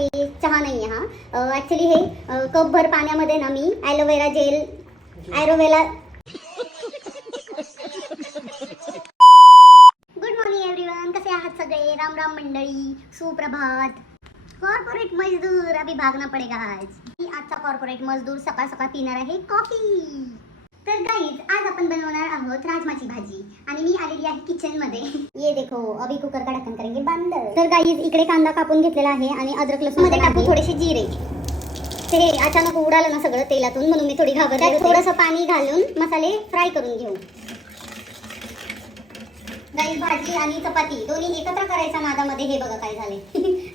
आहे, चहा नाही आहे हा. ॲक्च्युली हे कपभर पाण्यामध्ये ना मी aloe vera gel good morning everyone, कसे आहात सगळे? राम राम मंडळी, सुप्रभात. कॉर्पोरेट मजदूर अभी भागना पडेगा आज. मी आजचा कॉर्पोरेट मजदूर सकाळ सकाळ पिणार आहे कॉफी. तर गाईज, आज आपण बनवणार आहोत राजमाची भाजी आणि मी आलेली आहे किचन मध्ये. ये देखो, अभी कुकर का ढक्कन करेंगे बंद. तर गाईज, इकडे कांदा कापून घेतलेला आहे आणि अद्रक लसूण मध्ये टाकू थोडेसे जिरे. ते अचानक उडालं ना सगळं तेलातून, म्हणून मी थोडी घाबरले. थोडंसं पाणी घालून मसाले फ्राय करून घेऊ. गाईज, भाजी आणि चपाती दोन्ही एकत्र करायच्या नादामध्ये हे बघा काय झाले.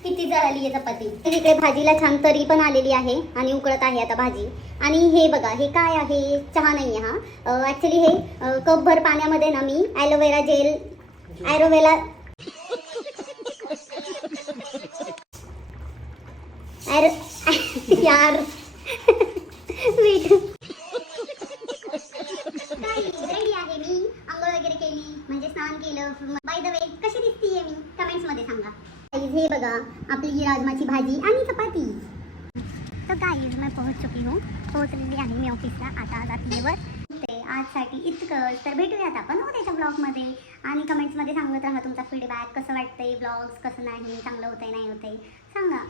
किती जळाली आहे चपाती. इकडे भाजीला छान तरी पण आलेली आहे आणि उकळत आहे आता भाजी. आणि हे बघा, हे काय आहे? चहा नाही आहे हा. ॲक्च्युली हे कपभर पाण्यामध्ये ना मी ॲलोवेरा यार मीठ रेडी आहे. मी आंघोळ वगैरे केली, म्हणजे स्नान केलं. बाय द वे, कशी दिसतीये मी कमेंट्स मध्ये सांगा. हे बघा, आपली ही राजमाची भाजी आणि चपाती. तर गाईज, मैं पोहोचलेली आहे मी ऑफिसला. आता जातीये वर. ते आजसाठी इतकंच. तर भेटूयात आपण उद्याच्या ब्लॉगमध्ये. आणि कमेंट्समध्ये सांगत राहा तुमचा फीडबॅक, कसं वाटतंय ब्लॉग्स, कसं नाही, चांगलं होतंय नाही होतंय सांगा.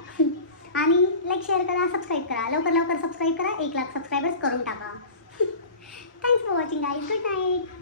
आणि लाईक, शेअर करा, सबस्क्राईब करा. लवकर लवकर सबस्क्राईब करा. 1 लाख सबस्क्रायबर्स करून टाका. Thanks for watching guys. Good night.